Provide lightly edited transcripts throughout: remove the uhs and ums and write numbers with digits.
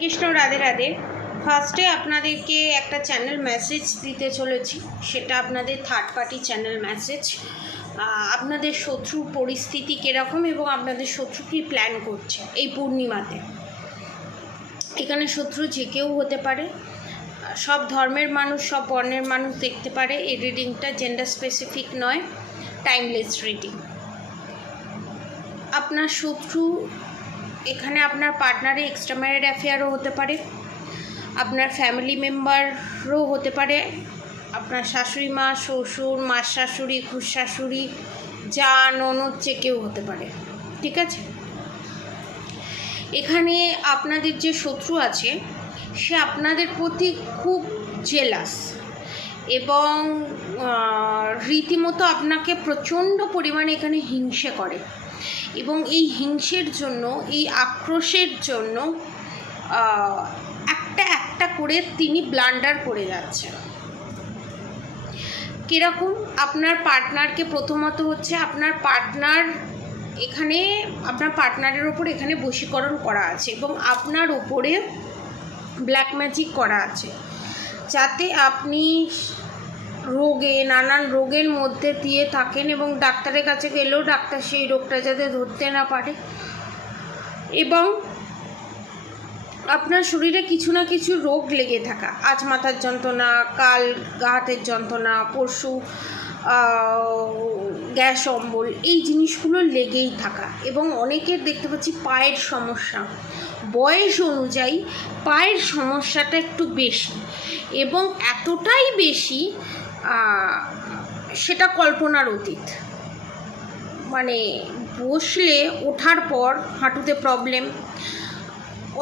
কৃষ্ণ, রাধে রাধে। ফার্স্টে আপনাদেরকে একটা চ্যানেল মেসেজ দিতে চলেছি, সেটা আপনাদের থার্ড পার্টি চ্যানেল মেসেজ। আপনাদের শত্রুর পরিস্থিতি কীরকম এবং আপনাদের শত্রু কী প্ল্যান করছে এই পূর্ণিমাতে। এখানে শত্রু যে কেউ হতে পারে, সব ধর্মের মানুষ, সব বর্ণের মানুষ দেখতে পারে। এই রিডিংটা জেন্ডার স্পেসিফিক নয়, টাইমলেস রিডিং। আপনার শত্রু এখানে আপনার পার্টনারে এক্সট্রা ম্যারিড অ্যাফেয়ারও হতে পারে, আপনার ফ্যামিলি মেম্বারও হতে পারে, আপনার শাশুড়ি মা, শ্বশুর, মাস শাশুড়ি, খুশ শাশুড়ি, যা ননদ, যে কেউ হতে পারে। ঠিক আছে, এখানে আপনাদের যে শত্রু আছে সে আপনাদের প্রতি খুব জেলাস এবং রীতিমতো আপনাকে প্রচণ্ড পরিমাণে এখানে হিংসে করে এবং এই হিংসের জন্য, এই আক্রোশের জন্য একটা একটা করে তিনি ব্লান্ডার করে যাচ্ছেন। কীরকম? আপনার পার্টনারকে প্রথমত হচ্ছে আপনার পার্টনার এখানে, আপনার পার্টনারের ওপর এখানে বশীকরণ করা আছে এবং আপনার ওপরে ব্ল্যাক ম্যাজিক করা আছে, যাতে আপনি রোগে, নানান রোগের মধ্যে দিয়ে থাকেন এবং ডাক্তারের কাছে গেলেও ডাক্তার সেই রোগটা যাতে ধরতে না পারে এবং আপনার শরীরে কিছু না কিছু রোগ লেগে থাকা, আজ মাথার যন্ত্রণা, কাল গা হাতের যন্ত্রণা, পরশু গ্যাস অম্বল, এই জিনিসগুলো লেগেই থাকা এবং অনেকের দেখতে পাচ্ছি পায়ের সমস্যা, বয়স অনুযায়ী পায়ের সমস্যাটা একটু বেশি এবং এতটাই বেশি সেটা কল্পনার অতীত। মানে বসলে ওঠার পর হাঁটুতে প্রবলেম,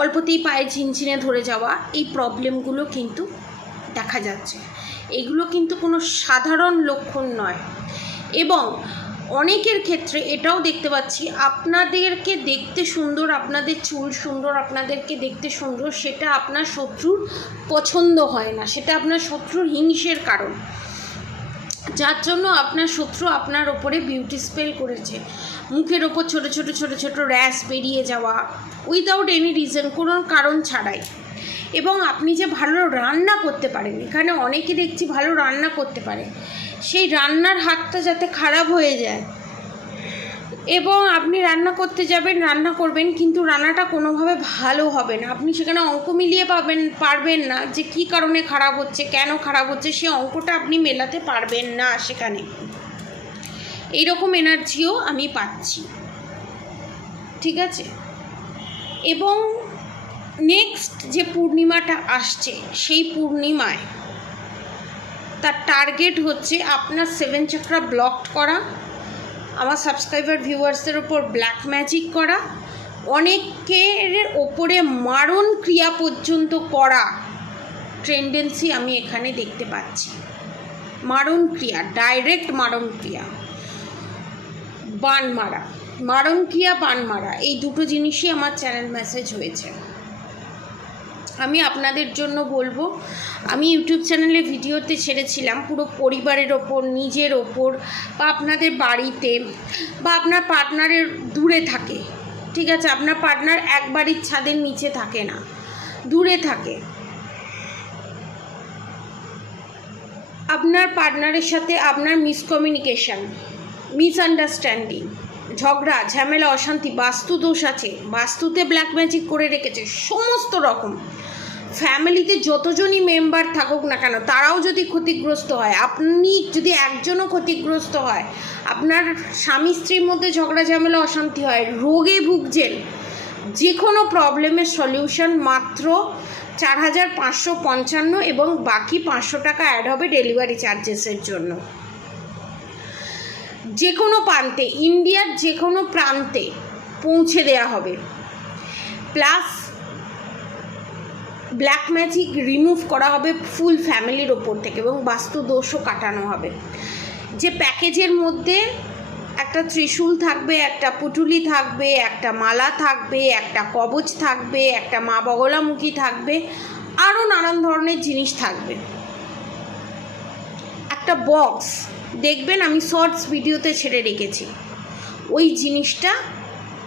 অল্পতেই পায়ে ঝিনঝিনে ধরে যাওয়া, এই প্রবলেমগুলো কিন্তু দেখা যাচ্ছে। এগুলো কিন্তু কোনো সাধারণ লক্ষণ নয় এবং অনেকের ক্ষেত্রে এটাও দেখতে পাচ্ছি আপনাদেরকে দেখতে সুন্দর, আপনাদের চুল সুন্দর, আপনাদেরকে দেখতে সুন্দর, সেটা আপনার শত্রুর পছন্দ হয় না, সেটা আপনার শত্রুর হিংসের কারণ, যার জন্য আপনার শত্রু আপনার ওপরে বিউটি স্পেল করেছে। মুখের ওপর ছোটো ছোটো ছোটো ছোটো র্যাশ বেরিয়ে যাওয়া উইদাউট এনি রিজন, কোনো কারণ ছাড়াই। এবং আপনি যে ভালো রান্না করতে পারেন, এখানে অনেকে দেখছি ভালো রান্না করতে পারে, সেই রান্নার হাতটা যাতে খারাপ হয়ে যায় এবং আপনি রান্না করতে যাবেন, রান্না করবেন, কিন্তু রান্নাটা কোনোভাবে ভালো হবে না। আপনি সেখানে অঙ্ক মিলিয়ে পারবেন না যে কী কারণে খারাপ হচ্ছে, কেন খারাপ হচ্ছে, সে অঙ্কটা আপনি মেলাতে পারবেন না সেখানে। এইরকম এনার্জিও আমি পাচ্ছি। ঠিক আছে, এবং নেক্সট যে পূর্ণিমাটা আসছে সেই পূর্ণিমায় তার টার্গেট হচ্ছে আপনার 7 চাকরা ব্লকড করা, আমার সাবস্ক্রাইবার ভিউয়ার্সদের ওপর ব্ল্যাক ম্যাজিক করা, অনেকের ওপরে মারণ ক্রিয়া পর্যন্ত করা টেন্ডেন্সি আমি এখানে দেখতে পাচ্ছি। মারণ ক্রিয়া, ডাইরেক্ট মারণ ক্রিয়া, বান মারা, মারণ ক্রিয়া, বান মারা, এই দুটো জিনিসই আমার চ্যানেল মেসেজ হয়েছে। আমি আপনাদের জন্য বলবো, আমি ইউটিউব চ্যানেলে ভিডিওতে ছেড়েছিলাম পুরো পরিবারের ওপর, নিজের ওপর, বা আপনাদের বাড়িতে, বা আপনার পার্টনারের দূরে থাকে। ঠিক আছে, আপনার পার্টনার এক বাড়ির ছাদের নিচে থাকে না, দূরে থাকে। আপনার পার্টনারের সাথে আপনার মিসকমিউনিকেশন, মিসআন্ডারস্ট্যান্ডিং, ঝগড়া, ঝামেলা, অশান্তি, বাস্তু দোষ আছে, বাস্তুতে ব্ল্যাক ম্যাজিক করে রেখেছে, সমস্ত রকম। ফ্যামিলিতে যতজনই মেম্বার থাকুক না কেন, তারাও যদি ক্ষতিগ্রস্ত হয়, আপনি যদি একজনও ক্ষতিগ্রস্ত হয়, আপনার স্বামী স্ত্রীর মধ্যে ঝগড়া, ঝামেলা, অশান্তি হয়, রোগে ভুগছেন, যে কোনো প্রবলেমের সলিউশন মাত্র 4555 এবং বাকি 500 টাকা অ্যাড হবে ডেলিভারি চার্জেসের জন্য। যে কোনো প্রান্তে, ইন্ডিয়ার যে কোনো প্রান্তে পৌঁছে দেওয়া হবে, প্লাস ব্ল্যাক ম্যাজিক রিমুভ করা হবে ফুল ফ্যামিলির ওপর থেকে এবং বাস্তু দোষও কাটানো হবে। যে প্যাকেজের মধ্যে একটা ত্রিশূল থাকবে, একটা পুটুলি থাকবে, একটা মালা থাকবে, একটা কবচ থাকবে, একটা মা বগলামুখী থাকবে, আরও নানান ধরনের জিনিস থাকবে। একটা বক্স দেখবেন, আমি শর্টস ভিডিওতে ছেড়ে রেখেছি, ওই জিনিসটা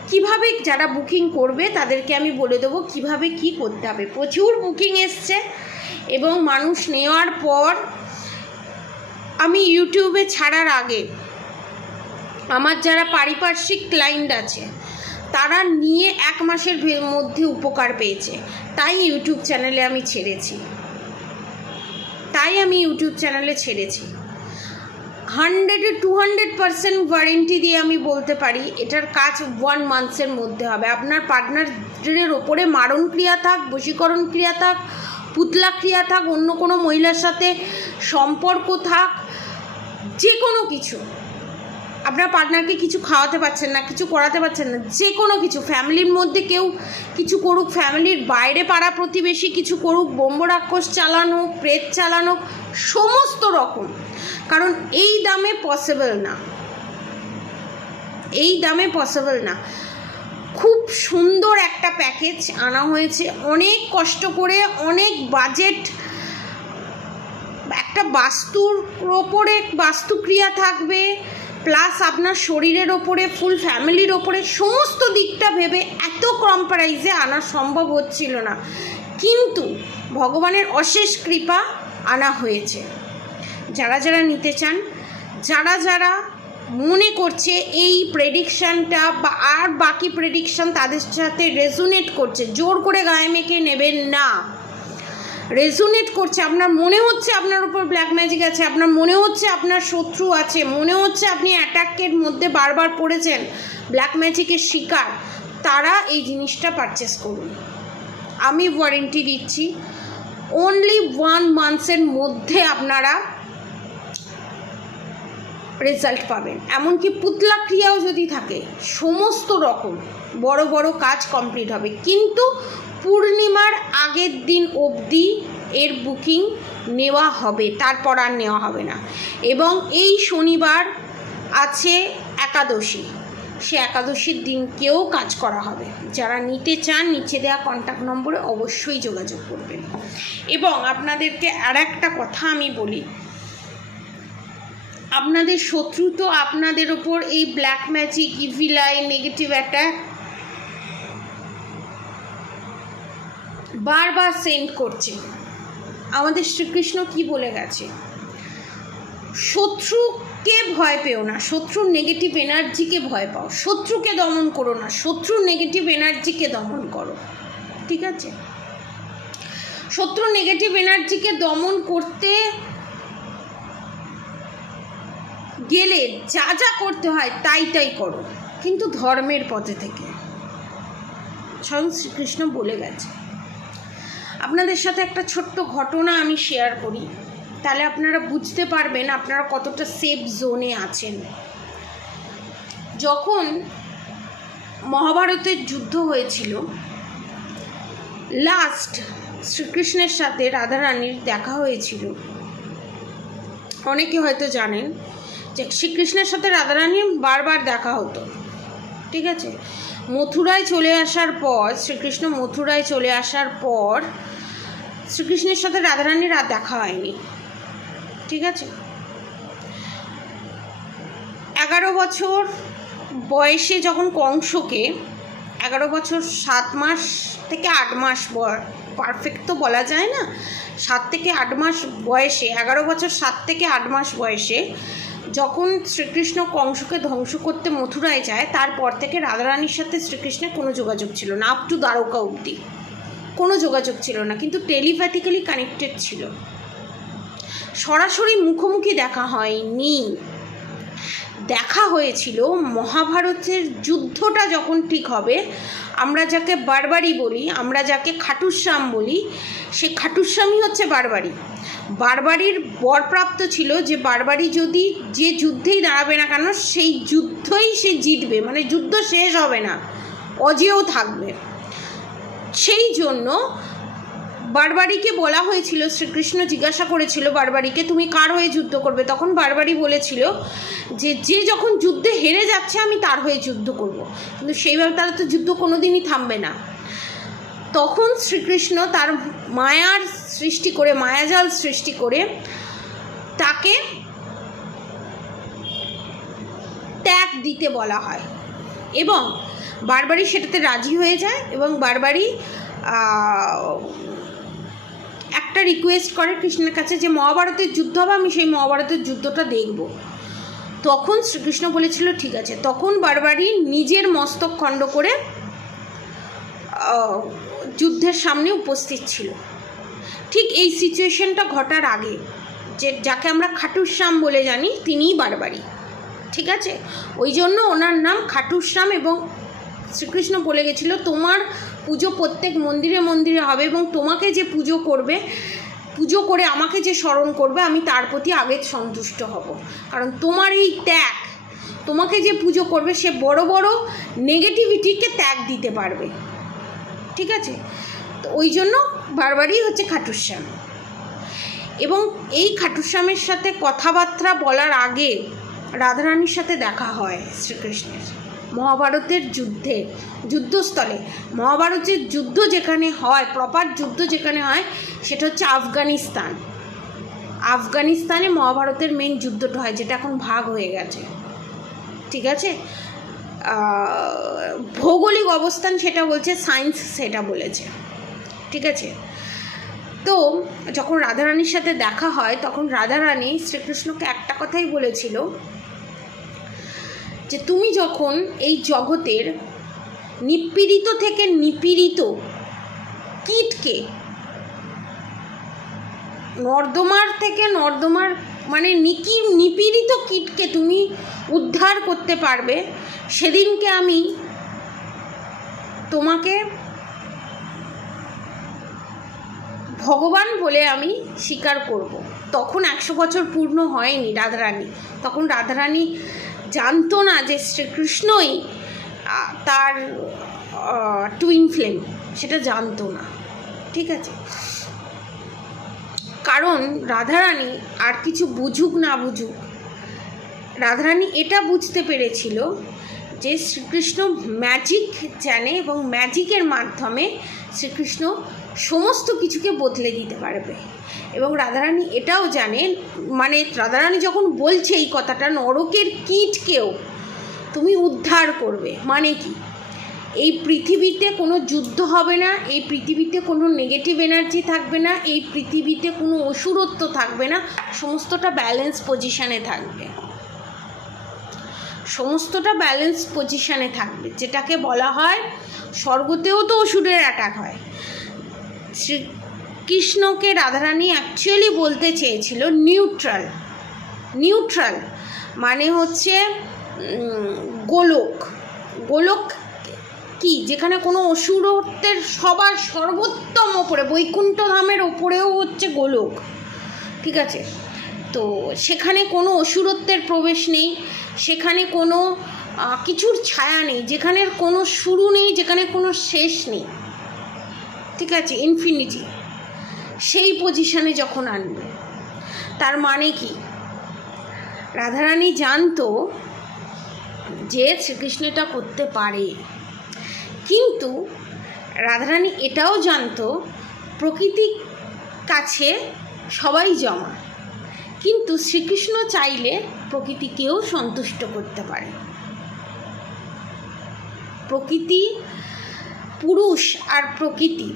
কিভাবে যারা বুকিং করবে তাদেরকে আমি বলে দেবো কিভাবে কি করতে হবে। প্রচুর বুকিং এসছে এবং মানুষ নেওয়ার পর আমি ইউটিউবে ছাড়ার আগে আমার যারা পারিপার্শ্বিক ক্লায়েন্ট আছে তারা নিয়ে 1 মাসের মধ্যে উপকার পেয়েছে, তাই ইউটিউব চ্যানেলে আমি ছেড়েছি। 100-200% ওয়ারেন্টি দিয়ে আমি বলতে পারি এটার কাজ 1 মান্থের মধ্যে হবে। আপনার পার্টনারের ওপরে মারণ ক্রিয়া থাক, বশীকরণ ক্রিয়া থাক, পুতলা ক্রিয়া থাক, অন্য কোনো মহিলার সাথে সম্পর্ক থাক, যে কোনো কিছু, আপনার পার্টনারকে কিছু খাওয়াতে পারছেন না, কিছু করাতে পারছেন না, যে কোনো কিছু, ফ্যামিলির মধ্যে কেউ কিছু করুক, ফ্যামিলির বাইরে পাড়া প্রতিবেশী কিছু করুক, ব্রহ্ম রাক্ষস চালানো, প্রেত চালানো, সমস্ত রকম। কারণ এই দামে পসিবল না। খুব সুন্দর একটা প্যাকেজ আনা হয়েছে, অনেক কষ্ট করে, অনেক বাজেট। একটা বাস্তুর ওপরে বাস্তুক্রিয়া থাকবে, প্লাস আপনার শরীরের ওপরে, ফুল ফ্যামিলির ওপরে, সমস্ত দিকটা ভেবে এত কম প্রাইসে আনা সম্ভব হচ্ছিল না, কিন্তু ভগবানের অশেষ কৃপা আনা হয়েছে। যারা যারা নিতে চান, যারা মনে করছে এই প্রেডিকশানটা বা আর বাকি প্রেডিকশান তাদের সাথে রেজোনেট করছে, জোর করে গায়ে মেখে নেবেন না। রেজোনেট করছে, আপনার মনে হচ্ছে আপনার উপর ব্ল্যাক ম্যাজিক আছে, আপনার মনে হচ্ছে আপনার শত্রু আছে, মনে হচ্ছে আপনি অ্যাটাকের মধ্যে বারবার পড়েছেন, ব্ল্যাক ম্যাজিকের শিকার, তারা এই জিনিসটা পারচেস করুন। আমি ওয়ারেন্টি দিচ্ছি অনলি 1 মান্থের মধ্যে আপনারা রেজাল্ট পাবেন। এমনকি পুতলা ক্রিয়াও যদি থাকে, সমস্ত রকম বড় বড় কাজ কমপ্লিট হবে, কিন্তু পূর্ণিমার আগের দিন অবধি এর বুকিং নেওয়া হবে, তারপর আর নেওয়া হবে না। এবং এই শনিবার আছে একাদশী, সে একাদশীর দিনকেও কাজ করা হবে। যারা নিতে চান নিচে দেওয়া কন্ট্যাক্ট নম্বরে অবশ্যই যোগাযোগ করবেন। এবং আপনাদেরকে আর একটা কথা আমি বলি, আপনাদের শত্রু তো আপনাদের ওপর এই black magic, evil I, negative attack বারবার সেন্ড করছে। আমাদের শ্রীকৃষ্ণ কি বলে গেছে? শত্রুকে ভয় পেও না, শত্রুর নেগেটিভ এনার্জিকে ভয় পাও। শত্রুকে দমন করো না, শত্রুর নেগেটিভ এনার্জিকে দমন করো। ঠিক আছে? শত্রুর নেগেটিভ এনার্জিকে দমন করতে গেলে যা যা করতে হয় তাই করো, কিন্তু ধর্মের পথে থেকে। স্বয়ং শ্রীকৃষ্ণ বলে গেছে। আপনাদের সাথে একটা ছোট্ট ঘটনা আমি শেয়ার করি, তাহলে আপনারা বুঝতে পারবেন আপনারা কতটা সেফ জোনে আছেন। যখন মহাভারতের যুদ্ধ হয়েছিল, লাস্ট শ্রীকৃষ্ণের সাথে রাধারানীর দেখা হয়েছিল। অনেকে হয়তো জানেন যে শ্রীকৃষ্ণের সাথে রাধারানীর বারবার দেখা হতো। ঠিক আছে? মথুরায় চলে আসার পর, শ্রীকৃষ্ণ মথুরায় চলে আসার পর শ্রীকৃষ্ণের সাথে রাধারানীর আর দেখা হয়নি। ঠিক আছে? 11 বছর বয়সে যখন কংসকে, 11 বছর 7 মাস থেকে 8 মাস, পারফেক্ট তো বলা যায় না, 7 থেকে 8 মাস বয়সে, 11 বছর 7 থেকে 8 মাস বয়সে যখন শ্রীকৃষ্ণ কংসকে ধ্বংস করতে মথুরায় যায়, তারপর থেকে রাধারানীর সাথে শ্রীকৃষ্ণের কোনো যোগাযোগ ছিল না, আপ টু দ্বারকা অবধি কোনো যোগাযোগ ছিল না, কিন্তু টেলিপ্যাথিক্যালি কানেক্টেড ছিল। সরাসরি মুখোমুখি দেখা হয়নি, দেখা হয়েছিল মহাভারতের যুদ্ধটা যখন ঠিক হবে। আমরা যাকে বারবারি বলি, আমরা যাকে খাটুশ্যাম বলি, সে খাটুশ্যামই হচ্ছে বারবারি। বারবারির বরপ্রাপ্ত ছিল যে বারবারি যদি যে যুদ্ধেই দাঁড়াবে না কেন, সেই যুদ্ধই সে জিতবে, মানে যুদ্ধ শেষ হবে না, অজেয় থাকবে। সেই জন্য বারবারিকে বলা হয়েছিল, শ্রীকৃষ্ণ জিজ্ঞাসা করেছিল বারবারিকে, তুমি কার হয়ে যুদ্ধ করবে? তখন বারবারি বলেছিল যে যখন যুদ্ধে হেরে যাচ্ছে আমি তার হয়ে যুদ্ধ করব। কিন্তু সেইভাবে তারা তো যুদ্ধ কোনো দিনই থামবে না। তখন শ্রীকৃষ্ণ তার মায়ার সৃষ্টি করে, মায়াজাল সৃষ্টি করে তাকে ত্যাগ দিতে বলা হয়। এবং বারবারই সেটাতে রাজি হয়ে যায় এবং বারবারই একটা রিকোয়েস্ট করে কৃষ্ণের কাছে যে মহাভারতের যুদ্ধ হবে, আমি সেই মহাভারতের যুদ্ধটা দেখব। তখন শ্রীকৃষ্ণ বলেছিল ঠিক আছে। তখন বারবারই নিজের মস্তক খণ্ড করে যুদ্ধের সামনে উপস্থিত ছিল। ঠিক এই সিচুয়েশনটা ঘটার আগে যে যাকে আমরা খাটুশ্যাম বলে জানি তিনিই বারবারই, ঠিক আছে। ওই জন্য ওনার নাম খাটুশ্যাম। এবং শ্রীকৃষ্ণ বলে গেছিল তোমার পুজো প্রত্যেক মন্দিরে মন্দিরে হবে এবং তোমাকে যে পুজো করবে, পুজো করে আমাকে যে স্মরণ করবে, আমি তার প্রতি আগে সন্তুষ্ট হব। কারণ তোমার এই ত্যাগ, তোমাকে যে পুজো করবে সে বড় বড় নেগেটিভিটিকে ত্যাগ দিতে পারবে, ঠিক আছে। তো ওই জন্য বারবারই হচ্ছে খাটুশ্যাম। এবং এই খাটুশ্যামের সাথে কথাবার্তা বলার আগে রাধারানীর সাথে দেখা হয় শ্রীকৃষ্ণের মহাভারতের যুদ্ধস্থলে। মহাভারতের যুদ্ধ যেখানে হয়, প্রপার যুদ্ধ যেখানে হয় সেটা হচ্ছে আফগানিস্তানে মহাভারতের মেন যুদ্ধটা হয়, যেটা এখন ভাগ হয়ে গেছে, ঠিক আছে। ভৌগোলিক অবস্থান সেটা বলছে, সায়েন্স সেটা বলেছে, ঠিক আছে। তো যখন রাধারানীর সাথে দেখা হয় তখন রাধারানী শ্রীকৃষ্ণকে একটা কথাই বলেছিল যে তুমি যখন এই জগতের নিপীড়িত থেকে নিপীড়িত কীটকে, নর্দমার থেকে নর্দমার মানে নিপীড়িত কীটকে তুমি উদ্ধার করতে পারবে, সেদিনকে আমি তোমাকে ভগবান বলে আমি স্বীকার করব। তখন 100 বছর পূর্ণ হয়নি রাধারানী। তখন রাধারানী জানতো না যে শ্রীকৃষ্ণই তার টুইন ফ্লেম, সেটা জানতো না, ঠিক আছে। কারণ রাধারানী আর কিছু বুঝুক না বুঝুক, রাধারানী এটা বুঝতে পেরেছিল যে শ্রীকৃষ্ণ ম্যাজিক জানে এবং ম্যাজিকের মাধ্যমে শ্রীকৃষ্ণ সমস্ত কিছুকে বদলে দিতে পারবে। এবং রাধারানী এটাও জানেন, মানে রাধারানী যখন বলছে এই কথাটা, নরকের কীটকেও তুমি উদ্ধার করবে, মানে কি এই পৃথিবীতে কোনো যুদ্ধ হবে না, এই পৃথিবীতে কোনো নেগেটিভ এনার্জি থাকবে না, এই পৃথিবীতে কোনো অসুরত্ব থাকবে না, সমস্তটা ব্যালেন্স পজিশানে থাকবে, সমস্তটা ব্যালেন্স পজিশানে থাকবে, যেটাকে বলা হয় স্বর্গতেও তো অসুরের অ্যাটাক হয়। শ্রীকৃষ্ণকে রাধারানী অ্যাকচুয়ালি বলতে চেয়েছিল নিউট্রাল মানে হচ্ছে গোলক কি, যেখানে কোনো অসুরত্বের সবার সর্বোত্তম ওপরে, বৈকুণ্ঠ ধামের ওপরেও হচ্ছে গোলক, ঠিক আছে। তো সেখানে কোনো অসুরত্বের প্রবেশ নেই, সেখানে কোনো কিছুর ছায়া নেই, যেখানে কোনো শুরু নেই, যেখানে কোনো শেষ নেই, ঠিক আছে, ইনফিনিটি। সেই পজিশানে যখন আনবে, তার মানে কি রাধারানী জানতো যে শ্রীকৃষ্ণ এটা করতে পারে, কিন্তু রাধারানী এটাও জানতো প্রকৃতির কাছে সবাই জমা, কিন্তু শ্রীকৃষ্ণ চাইলে প্রকৃতিকেও সন্তুষ্ট করতে পারে। প্রকৃতি, পুরুষ আর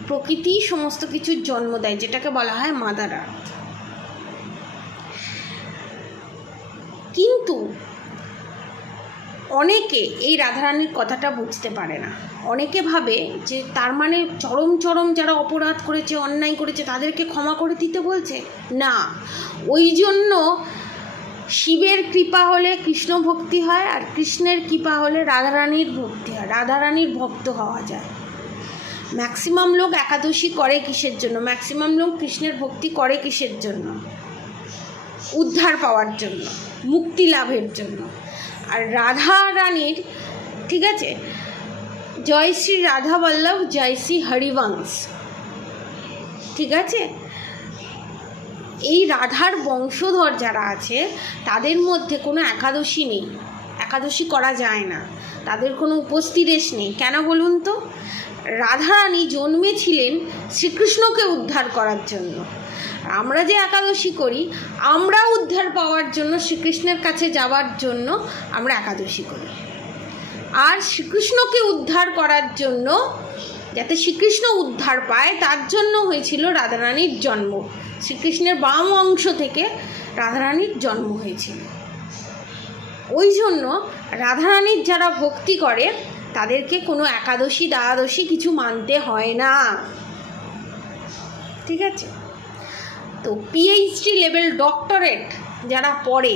প্রকৃতি সমস্ত কিছুর জন্ম দেয়, যেটাকে বলা হয় মাদার আর্থ। কিন্তু অনেকে এই রাধারানীর কথাটা বুঝতে পারে না। অনেকে ভাবে যে তার মানে চরম যারা অপরাধ করেছে, অন্যায় করেছে, তাদেরকে ক্ষমা করে দিতে বলছে। না, ওই জন্য শিবের কৃপা হলে কৃষ্ণ ভক্তি হয়, আর কৃষ্ণের কৃপা হলে রাধারানীর ভক্তি হয়, রাধারানীর ভক্ত হওয়া যায়। ম্যাক্সিমাম লোক একাদশী করে কিসের জন্য? ম্যাক্সিমাম লোক কৃষ্ণের ভক্তি করে কিসের জন্য? উদ্ধার পাওয়ার জন্য, মুক্তি লাভের জন্য। আর রাধা রানীর, ঠিক আছে, জয় শ্রী রাধা বল্লভ, জয় শ্রী হরিবংশ, ঠিক আছে। এই রাধার বংশধর যারা আছে তাদের মধ্যে কোনো একাদশী নেই, একাদশী করা যায় না, তাদের কোনো উপস্থিদেশ নেই। কেন বলুন তো? রাধারানী জন্মেছিলেন শ্রীকৃষ্ণকে উদ্ধার করার জন্য। আমরা যে একাদশী করি, আমরা উদ্ধার পাওয়ার জন্য, শ্রীকৃষ্ণের কাছে যাওয়ার জন্য আমরা একাদশী করি। আর শ্রীকৃষ্ণকে উদ্ধার করার জন্য, যাতে শ্রীকৃষ্ণ উদ্ধার পায়, তার জন্য হয়েছিল রাধারানীর জন্ম। শ্রীকৃষ্ণের বাম অংশ থেকে রাধারানীর জন্ম হয়েছিল। ওই জন্য রাধারানীর যারা ভক্তি করে তাদেরকে কোনো একাদশী দ্বাদশী কিছু মানতে হয় না, ঠিক আছে? তো পিএইচডি লেভেল ডক্টরেট যারা পড়ে,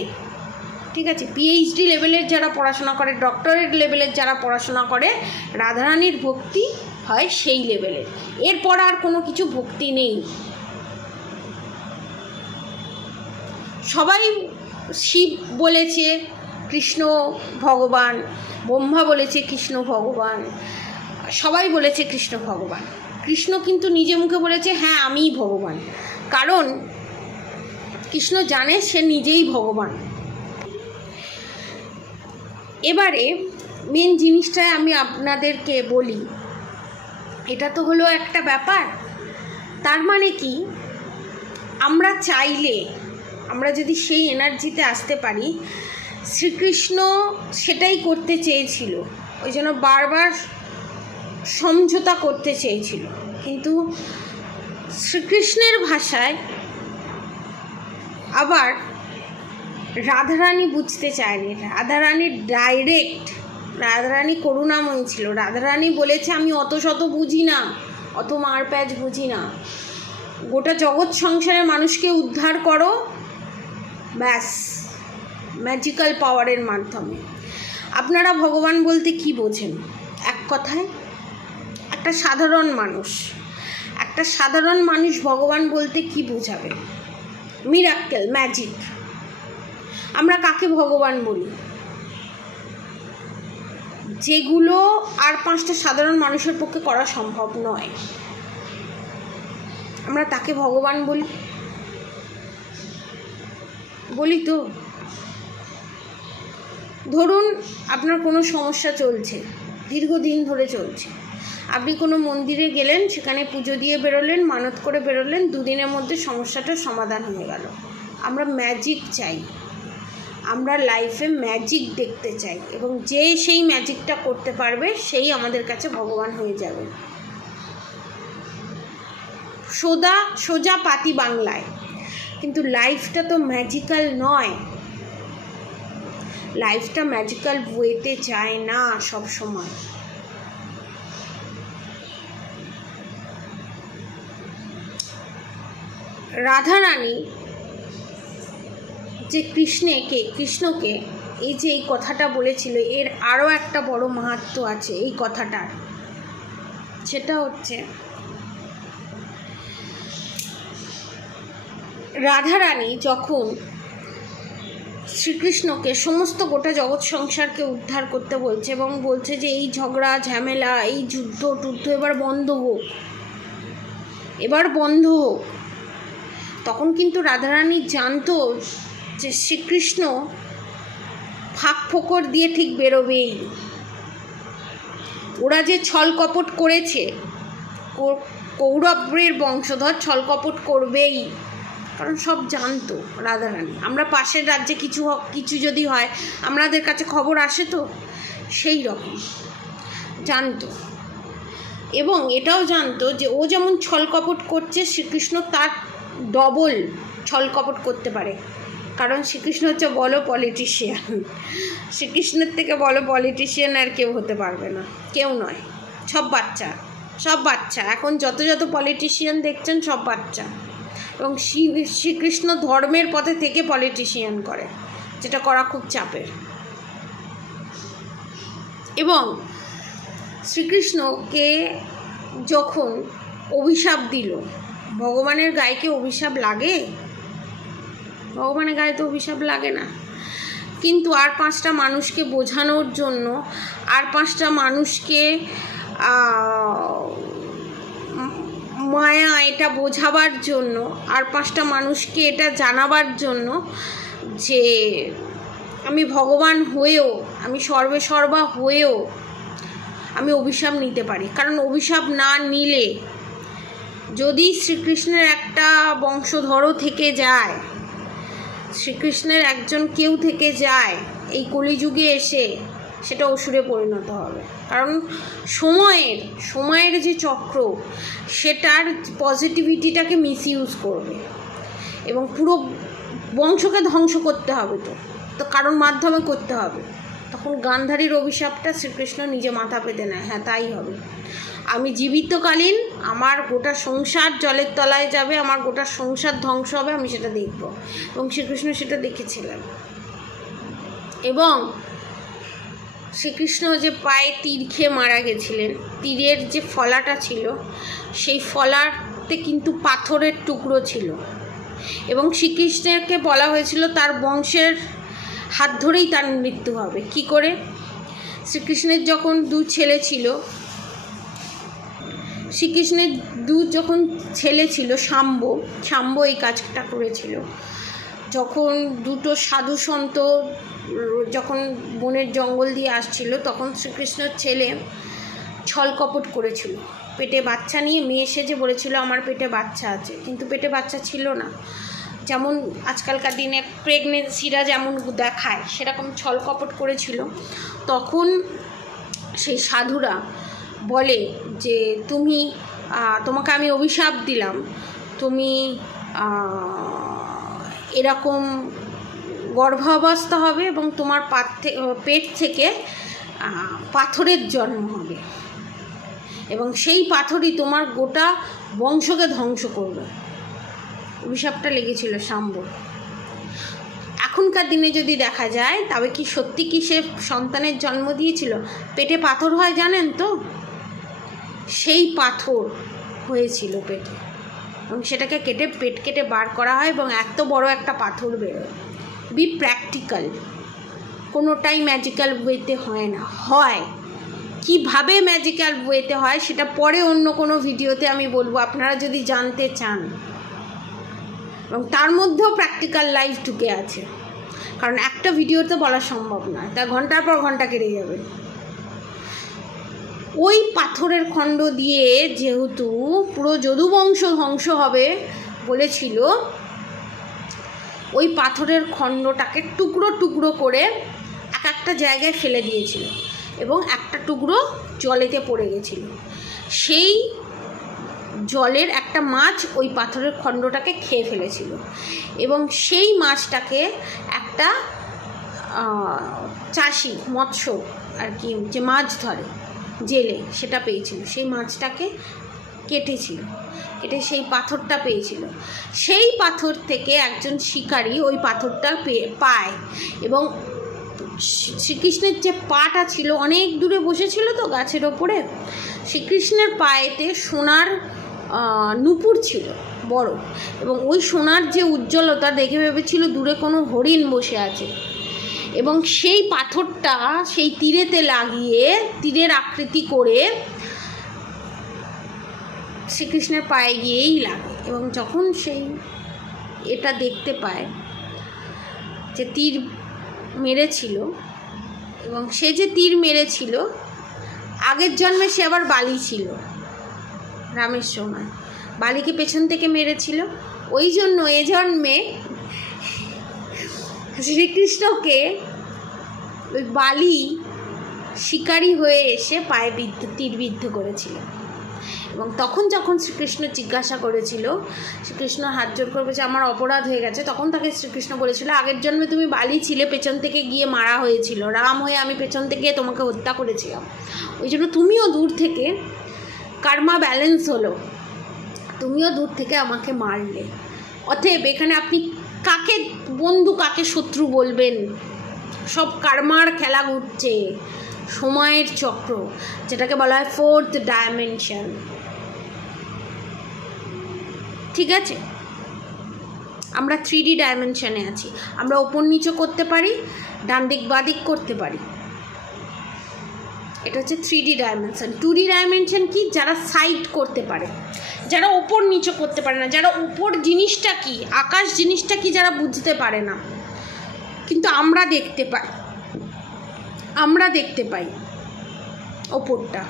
ঠিক আছে, পিএইচডি লেভেলের যারা পড়াশোনা করে, ডক্টরেট লেভেলের যারা পড়াশোনা করে, রাধারানীর ভক্তি হয় সেই লেভেলের। এরপর আর কোনো কিছু ভক্তি নেই। সবাই শিব বলেছে কৃষ্ণ ভগবান, ব্রহ্মা বলেছে কৃষ্ণ ভগবান, সবাই বলেছে কৃষ্ণ ভগবান। কৃষ্ণ কিন্তু নিজে মুখে বলেছে হ্যাঁ আমিই ভগবান, কারণ কৃষ্ণ জানে সে নিজেই ভগবান। এবারে মেন জিনিসটাই আমি আপনাদেরকে বলি, এটা তো হলো একটা ব্যাপার। তার মানে কি, আমরা চাইলে, আমরা যদি সেই এনার্জিতে আসতে পারি, শ্রীকৃষ্ণ সেটাই করতে চেয়েছিল, ওই জন্য বারবার সমঝোতা করতে চেয়েছিল, কিন্তু শ্রীকৃষ্ণের ভাষায় আবার রাধারানী বুঝতে চায়নি। রাধারানী ডাইরেক্ট, রাধারানী করুণাময়ী ছিল। রাধারানী বলেছে আমি অত শত বুঝি না, অত মার প্যাচ বুঝি না, গোটা জগৎ সংসারের মানুষকে উদ্ধার করো, ব্যাস, ম্যাজিক্যাল পাওয়ারের মাধ্যমে। আপনারা ভগবান বলতে কি বোঝেন? এক কথায়, একটা সাধারণ মানুষ ভগবান বলতে কি বোঝাবে? মিরাক্কেল, ম্যাজিক। আমরা কাকে ভগবান বলি? যেগুলো আর 5টা সাধারণ মানুষের পক্ষে করা সম্ভব নয়, আমরা তাকে ভগবান বলি তো। ধরুন আপনার কোনো সমস্যা চলছে, দীর্ঘদিন ধরে চলছে, আপনি কোনো মন্দিরে গেলেন, সেখানে পুজো দিয়ে বেরোলেন, মানত করে বেরোলেন, 2 দিনের মধ্যে সমস্যাটার সমাধান হয়ে গেল। আমরা ম্যাজিক চাই, আমরা লাইফে ম্যাজিক দেখতে চাই, এবং যে সেই ম্যাজিকটা করতে পারবে সেই আমাদের কাছে ভগবান হয়ে যাবে। সোজা পাতি বাংলায়। কিন্তু লাইফটা তো ম্যাজিক্যাল নয়, লাইফটা ম্যাজিক্যাল ওয়েতে যায় না সব সময়। রাধারানী যে কৃষ্ণকে এই যে এই কথাটা বলেছিল, এর আরও একটা বড় মাহাত্ম্য আছে এই কথাটার। সেটা হচ্ছে, রাধারানী যখন শ্রীকৃষ্ণকে সমস্ত গোটা জগৎ সংসারকে উদ্ধার করতে বলছে এবং বলছে যে এই ঝগড়া ঝামেলা, এই যুদ্ধ এবার বন্ধ হোক, তখন কিন্তু রাধারানী জানতো যে শ্রীকৃষ্ণ ফাঁক ফোকর দিয়ে ঠিক বেরোবেই। ওরা যে ছল কপট করেছে, কৌরবের বংশধর ছল কপট করবেই, কারণ সব জানতো রাধারানী। আমরা পাশের রাজ্যে কিছু যদি হয় আমাদের কাছে খবর আসে, তো সেই রকম জানতো। এবং এটাও জানতো যে ও যেমন ছল কপট করছে, শ্রীকৃষ্ণ তার ডবল ছল কপট করতে পারে, কারণ শ্রীকৃষ্ণ হচ্ছে বলো পলিটিশিয়ান। শ্রীকৃষ্ণের থেকে বলো পলিটিশিয়ান আর কেউ হতে পারবে না, কেউ নয়। সব বাচ্চা এখন যত পলিটিশিয়ান দেখছেন সব বাচ্চা। এবং শ্রীকৃষ্ণ ধর্মের পথে থেকে পলিটিশিয়ান করে, যেটা করা খুব চাপের। এবং শ্রীকৃষ্ণকে যখন অভিশাপ দিল, ভগবানের গায়ে কি অভিশাপ লাগে? ভগবানের গায়ে তো অভিশাপ লাগে না। কিন্তু আর 5টা মানুষকে বোঝানোর জন্য, আর 5টা মানুষকে মায়া এটা বোঝাবার জন্য, আর 5টা মানুষকে এটা জানাবার জন্য যে আমি ভগবান হয়েও, আমি সর্বেসর্বা হয়েও আমি অভিশাপ নিতে পারি। কারণ অভিশাপ না নিলে, যদি শ্রীকৃষ্ণের একটা বংশধরও থেকে যায়, শ্রীকৃষ্ণের একজন কেউ থেকে যায় এই কলিযুগে এসে, সেটা অসুরে পরিণত হবে। কারণ সময়ের যে চক্র, সেটার পজিটিভিটিটাকে মিসইউজ করবে এবং পুরো বংশকে ধ্বংস করতে হবে। তো কারোর মাধ্যমে করতে হবে। তখন গান্ধারীর অভিশাপটা শ্রীকৃষ্ণ নিজে মাথা পেতে নেয়, হ্যাঁ তাই হবে। আমি জীবিতকালীন আমার গোটা সংসার জলের তলায় যাবে, আমার গোটা সংসার ধ্বংস হবে, আমি সেটা দেখব। এবং শ্রীকৃষ্ণ সেটা দেখেছিলেন। এবং শ্রীকৃষ্ণ যে পায়ে তীর খেয়ে মারা গেছিলেন, তীরের যে ফলাটা ছিল, সেই ফলাতে কিন্তু পাথরের টুকরো ছিল। এবং শ্রীকৃষ্ণকে বলা হয়েছিল তার বংশের হাত ধরেই তার মৃত্যু হবে। কি করে? শ্রীকৃষ্ণের যখন দু ছেলে ছিল, যখন ছেলে ছিল শাম্ব এই কাজটা করেছিল। যখন দুটো সাধু সন্ত যখন বনের জঙ্গল দিয়ে আসছিল, তখন শ্রীকৃষ্ণের ছেলে ছলকপট করেছিল। পেটে বাচ্চা নিয়ে মেয়ে সেজে বলেছিল আমার পেটে বাচ্চা আছে, কিন্তু পেটে বাচ্চা ছিল না। যেমন আজকালকার দিনে প্রেগনেন্সিরা যেমন দেখায়, সেরকম ছলকপট করেছিল। তখন সেই সাধুরা বলে যে তোমাকে আমি অভিশাপ দিলাম, তুমি এরকম গর্ভাবস্থা হবে এবং তোমার পেট থেকে পাথরের জন্ম হবে এবং সেই পাথরই তোমার গোটা বংশকে ধ্বংস করবে। অভিশাপটা লেগেছিল শাম্বর। এখনকার দিনে যদি দেখা যায়, তবে কি সত্যি কি সে সন্তানের জন্ম দিয়েছিল? পেটে পাথর হয় জানেন তো? সেই পাথর হয়েছিল পেটে এবং সেটাকে পেট কেটে বার করা হয় এবং এত বড় একটা পাথর বেরোয়। বি প্র্যাকটিক্যাল, কোনোটাই ম্যাজিক্যাল ওয়েতে হয় না। হয় কীভাবে ম্যাজিক্যাল ওয়েতে হয় সেটা পরে অন্য কোনো ভিডিওতে আমি বলবো, আপনারা যদি জানতে চান। এবং তার মধ্যেও প্র্যাকটিক্যাল লাইফ ঢুকে আছে, কারণ একটা ভিডিওতে বলা সম্ভব নয়, তা ঘন্টার পর ঘন্টা কেটে যাবে। ওই পাথরের খণ্ড দিয়ে যেহেতু পুরো যদুবংশ ধ্বংস হবে বলেছিল, ওই পাথরের খণ্ডটাকে টুকরো টুকরো করে একটা জায়গায় ফেলে দিয়েছিল এবং একটা টুকরো জলেতে পড়ে গেছিল। সেই জলের একটা মাছ ওই পাথরের খণ্ডটাকে খেয়ে ফেলেছিল এবং সেই মাছটাকে একটা চাষি, মৎস্য আর কি, যে মাছ ধরে জেলে, সেটা পেয়েছিল। সেই মাছটাকে কেটে সেই পাথরটা পেয়েছিল। সেই পাথর থেকে একজন শিকারী ওই পাথরটা পায় এবং শ্রীকৃষ্ণের যে পাটা ছিল, অনেক দূরে বসেছিল তো গাছের ওপরে, শ্রীকৃষ্ণের পায়েতে সোনার নুপুর ছিল বড়, এবং ওই সোনার যে উজ্জ্বলতা দেখে ভেবেছিল দূরে কোনো হরিণ বসে আছে। এবং সেই পাথরটা সেই তীরেতে লাগিয়ে তীরের আকৃতি করে শ্রীকৃষ্ণের পায়ে গিয়েই লাগে। এবং যখন সেই এটা দেখতে পায় যে তীর মেরেছিল, এবং সে যে তীর মেরেছিল আগের জন্মে সে আবার বালি ছিল, রামের সময় বালিকে পেছন থেকে মেরেছিল, ওই জন্য এ জন্মে শ্রীকৃষ্ণকে ওই বালি শিকারী হয়ে এসে পায়ে তীরবিদ্ধ করেছিল। এবং তখন যখন শ্রীকৃষ্ণ জিজ্ঞাসা করেছিল, শ্রীকৃষ্ণ হাত জোর করে বলেছে আমার অপরাধ হয়ে গেছে, তখন তাকে শ্রীকৃষ্ণ বলেছিল আগের জন্মে তুমি বালি ছিলে, পেছন থেকে গিয়ে মারা হয়েছিল, রাম হয়ে আমি পেছন থেকে তোমাকে হত্যা করেছিলাম, ওই জন্য তুমিও দূর থেকে কার্মা ব্যালেন্স হলো, তুমিও দূর থেকে আমাকে মারলে। অতএব এখানে আপনি কাকে বন্ধু কাকে শত্রু বলবেন? সব কার্মার খেলা ঘুরছে, সময়ের চক্র, যেটাকে বলা হয় 4th ডাইমেনশন। ঠিক আছে, আমরা 3D ডাইমেনশনে আছি। আমরা ওপর নিচে করতে পারি, ডান দিক বাদিক করতে পারি। এটা হচ্ছে 3D ডাইমেনশন। 2D ডাইমেনশন কি? যারা সাইড করতে পারে, যারা ওপর নিচে করতে পারে না, যারা উপর জিনিসটা কি, আকাশ জিনিসটা কি, যারা বুঝতে পারে না, কিন্তু আমরা দেখতে পাই ওপরটা।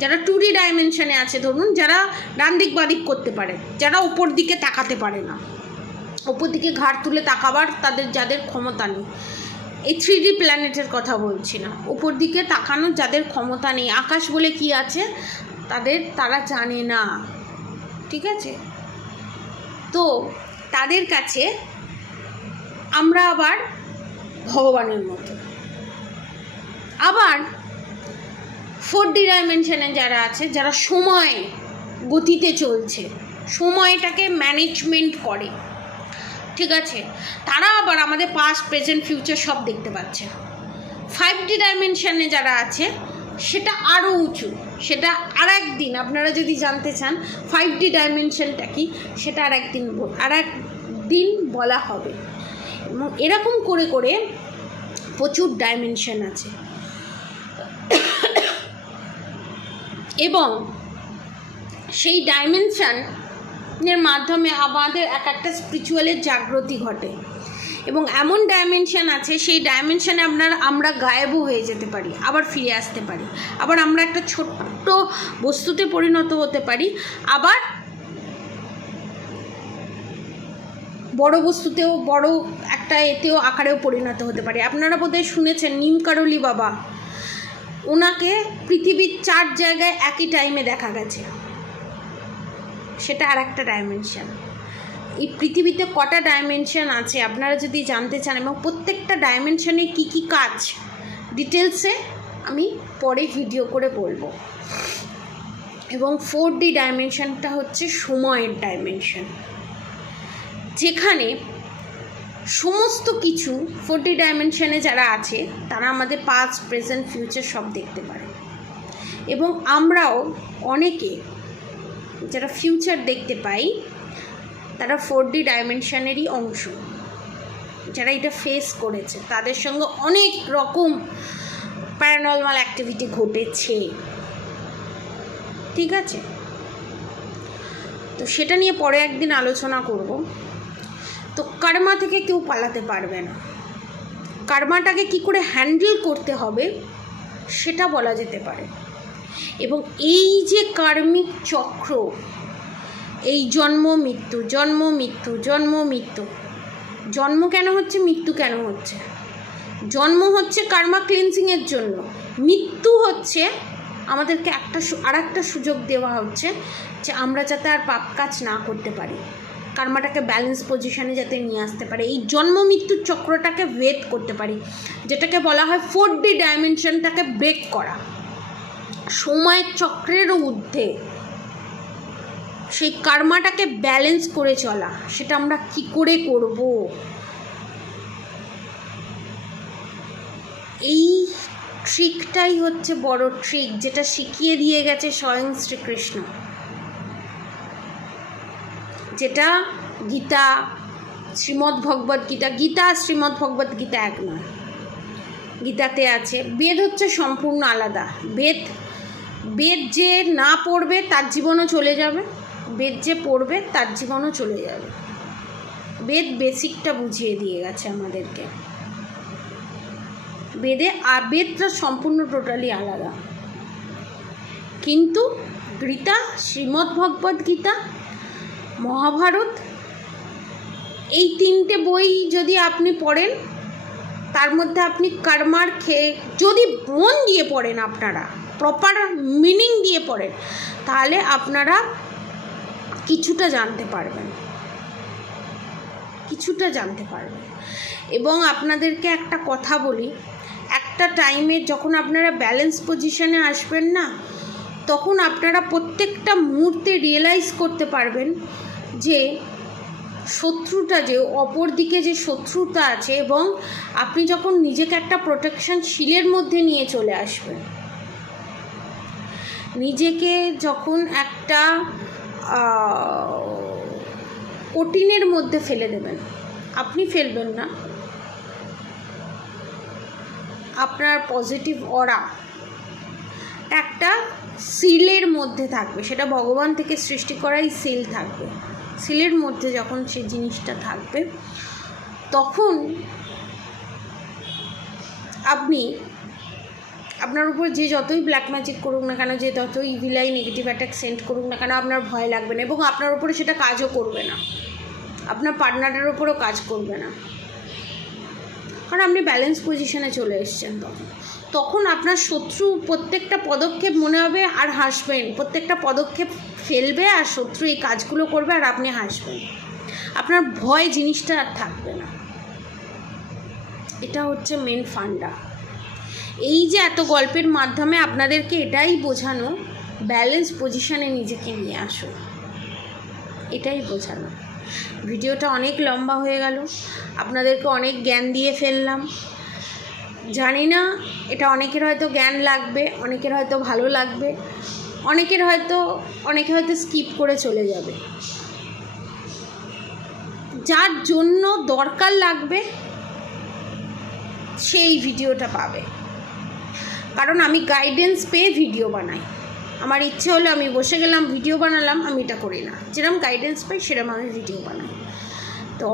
যারা 2D ডাইমেনশনে আছে, ধরুন যারা ডান দিক বাদিক করতে পারে, যারা ওপর দিকে তাকাতে পারে না, ওপর দিকে ঘাড় তুলে তাকাবার যাদের ক্ষমতা নেই, এই 3D প্ল্যানেটের কথা বলছি না, উপর দিকে তাকানোর যাদের ক্ষমতা নেই, আকাশ বলে কি আছে তারা জানে না, ঠিক আছে? তো তাদের কাছে আমরা আবার ভগবানের মতো। আবার 4D ডাইমেনশনে যারা আছে, যারা সময় গতিতে চলছে, সময়টাকে ম্যানেজমেন্ট করে, ঠিক আছে, তারা আবার আমাদের পাস্ট, প্রেজেন্ট, ফিউচার সব দেখতে পাচ্ছে। 5D ডাইমেনশনে যারা আছে সেটা আরও উঁচু, সেটা আর একদিন আপনারা যদি জানতে চান 5D ডাইমেনশনটা কি, সেটা আর একদিন বলা হবে। এবং এরকম করে করে প্রচুর ডাইমেনশন আছে, এবং সেই ডাইমেনশনের মাধ্যমে আমাদের একটা স্পিরিচুয়ালের জাগ্রতি ঘটে। এবং এমন ডাইমেনশন আছে, সেই ডাইমেনশনে আমরা গায়েবও হয়ে যেতে পারি, আবার ফিরে আসতে পারি, আবার আমরা একটা ছোট্ট বস্তুতে পরিণত হতে পারি, আবার বড় বস্তুতেও, বড় একটা এতেও আকারেও পরিণত হতে পারি। আপনারা বোধহয় শুনেছেন নিমকারলি বাবা, ওনাকে পৃথিবীর 4 জায়গায় একই টাইমে দেখা গেছে, সেটা আর একটা ডাইমেনশন। এই পৃথিবীতে কটা ডাইমেনশন আছে আপনারা যদি জানতে চান, এবং প্রত্যেকটা ডাইমেনশনে কি কি কাজ, ডিটেলসে আমি পরে ভিডিও করে বলবো। এবং 4D ডাইমেনশনটা হচ্ছে সময়ের ডাইমেনশন, যেখানে সমস্ত কিছু 4D ডাইমেনশনে যারা আছে তারা আমাদের পাস্ট, প্রেজেন্ট, ফিউচার সব দেখতে পারে। এবং আমরাও অনেকে যারা ফিউচার দেখতে পাই তারা 4D ডাইমেনশনেরই অংশ, যারা এটা ফেস করেছে, তাদের সঙ্গে অনেক রকম প্যারানর্মাল অ্যাক্টিভিটি ঘটেছে, ঠিক আছে? তো সেটা নিয়ে পরে একদিন আলোচনা করব। তো কর্মা থেকে কেউ পালাতে পারবে না, কর্মাটাকে কি করে হ্যান্ডেল করতে হবে সেটা বলা যেতে পারে। এবং এই যে কার্মিক চক্র, এই জন্ম মৃত্যু, জন্ম মৃত্যু, জন্ম মৃত্যু, জন্ম কেন হচ্ছে, মৃত্যু কেন হচ্ছে? জন্ম হচ্ছে কার্মা ক্লিনজিংয়ের জন্য, মৃত্যু হচ্ছে আমাদেরকে আরেকটা সুযোগ দেওয়া হচ্ছে যে আমরা যাতে আর পাপ কাজ না করতে পারি, কার্মাটাকে ব্যালেন্স পজিশনে যাতে নিয়ে আসতে পারে, এই জন্ম মৃত্যুর চক্রটাকে ভেদ করতে পারি, যেটাকে বলা হয় 4D ডাইমেনশনটাকে ব্রেক করা, সময়ের চক্রেরও ঊর্ধ্বে সেই কার্মাটাকে ব্যালেন্স করে চলা। সেটা আমরা কি করে করব? এই ট্রিকটাই হচ্ছে বড় ট্রিক, যেটা শিখিয়ে দিয়ে গেছে স্বয়ং শ্রীকৃষ্ণ, যেটা গীতা, শ্রীমদ্ ভগবদ্ গীতা, গীতা শ্রীমদ্ ভগবদ্ গীতা এক নয়, গীতাতে আছে। বেদ হচ্ছে সম্পূর্ণ আলাদা। বেদ যে না পড়বে তার জীবনও চলে যাবে, বেদ যে পড়বে তার জীবনও চলে যাবে। বেদ বেসিকটা বুঝিয়ে দিয়ে গেছে আমাদেরকে। বেদটা সম্পূর্ণ টোটালি আলাদা। কিন্তু গীতা, শ্রীমদ্ ভগবদ্ গীতা, মহাভারত, এই 3টে বই যদি আপনি পড়েন, তার মধ্যে আপনি কর্মার যদি মন দিয়ে পড়েন, আপনারা প্রপার মিনিং দিয়ে পড়েন, তাহলে আপনারা কিছুটা জানতে পারবেন, কিছুটা জানতে পারবেন। এবং আপনাদেরকে একটা কথা বলি, একটা টাইমে যখন আপনারা ব্যালেন্স পজিশনে আসবেন না, তখন আপনারা প্রত্যেকটা মুহূর্তে রিয়েলাইজ করতে পারবেন যে শত্রুটা, যে অপর দিকে যে শত্রুতা আছে, এবং আপনি যখন নিজেকে একটা প্রোটেকশন শিলের মধ্যে নিয়ে চলে আসবেন, নিজেকে যখন একটা কঠিনের মধ্যে ফেলে দেবেন, আপনি ফেলবেন না, আপনার পজিটিভ অরা একটা সিলের মধ্যে থাকবে, সেটা ভগবান থেকে সৃষ্টি করাই সিল থাকবে। সিলের মধ্যে যখন সেই জিনিসটা থাকবে, তখন আপনি, আপনার উপর যে যতই ব্ল্যাক ম্যাজিক করুক না কেন, যে যতই ইভিলাই নেগেটিভ অ্যাটাক সেন্ড করুক না কেন, আপনার ভয় লাগবে না, এবং আপনার উপরে সেটা কাজও করবে না, আপনার পার্টনারের উপরও কাজ করবে না। কারণ আপনি ব্যালেন্স পজিশনে চলে এসেছেন। তখন আপনার শত্রু প্রত্যেকটা পদক্ষেপ মনে হবে আর হাসবেন, প্রত্যেকটা পদক্ষেপ ফেলবে আর শত্রু এই কাজগুলো করবে আর আপনি হাসবেন। আপনার ভয় জিনিসটা আর থাকবে না। এটা হচ্ছে মেন ফান্ডা। এই যে এত গল্পের মাধ্যমে আপনাদেরকে এটাই বোঝানো, ব্যালেন্স পজিশনে নিজেকে নিয়ে আসো, এটাই বোঝানো। ভিডিওটা অনেক লম্বা হয়ে গেল, আপনাদেরকে অনেক জ্ঞান দিয়ে ফেললাম। জানি না এটা অনেকের হয়তো জ্ঞান লাগবে, অনেকের হয়তো ভালো লাগবে, অনেকে হয়তো স্কিপ করে চলে যাবে। যার জন্য দরকার লাগবে সেই ভিডিওটা পাবে। কারণ আমি গাইডেন্স পেয়ে ভিডিও বানাই। আমার ইচ্ছে হলো আমি বসে গেলাম ভিডিও বানালাম, আমি এটা করি না। যেরকম গাইডেন্স পাই সেরকম আমি ভিডিও বানাই। তো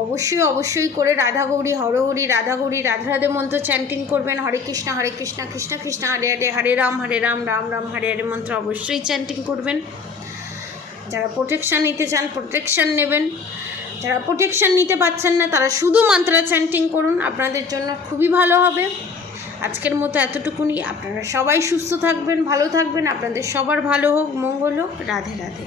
অবশ্যই করে রাধা গৌরী হরহরি, রাধা গৌরী রাধা রাধে মন্ত্র চ্যান্টিং করবেন। হরে কৃষ্ণ কৃষ্ণ কৃষ্ণ হরে হরে, হরে রাম রাম রাম হরে হরে মন্ত্র অবশ্যই চ্যান্টিং করবেন। যারা প্রোটেকশান নিতে চান প্রোটেকশান নেবেন, যারা প্রোটেকশান নিতে পারছেন না তারা শুধু মন্ত্র চ্যান্টিং করুন, আপনাদের জন্য খুবই ভালো হবে। আজকের মতো এতটুকুনি। আপনারা সবাই সুস্থ থাকবেন, ভালো থাকবেন, আপনাদের সবার ভালো হোক, মঙ্গল হোক। রাধে রাধে।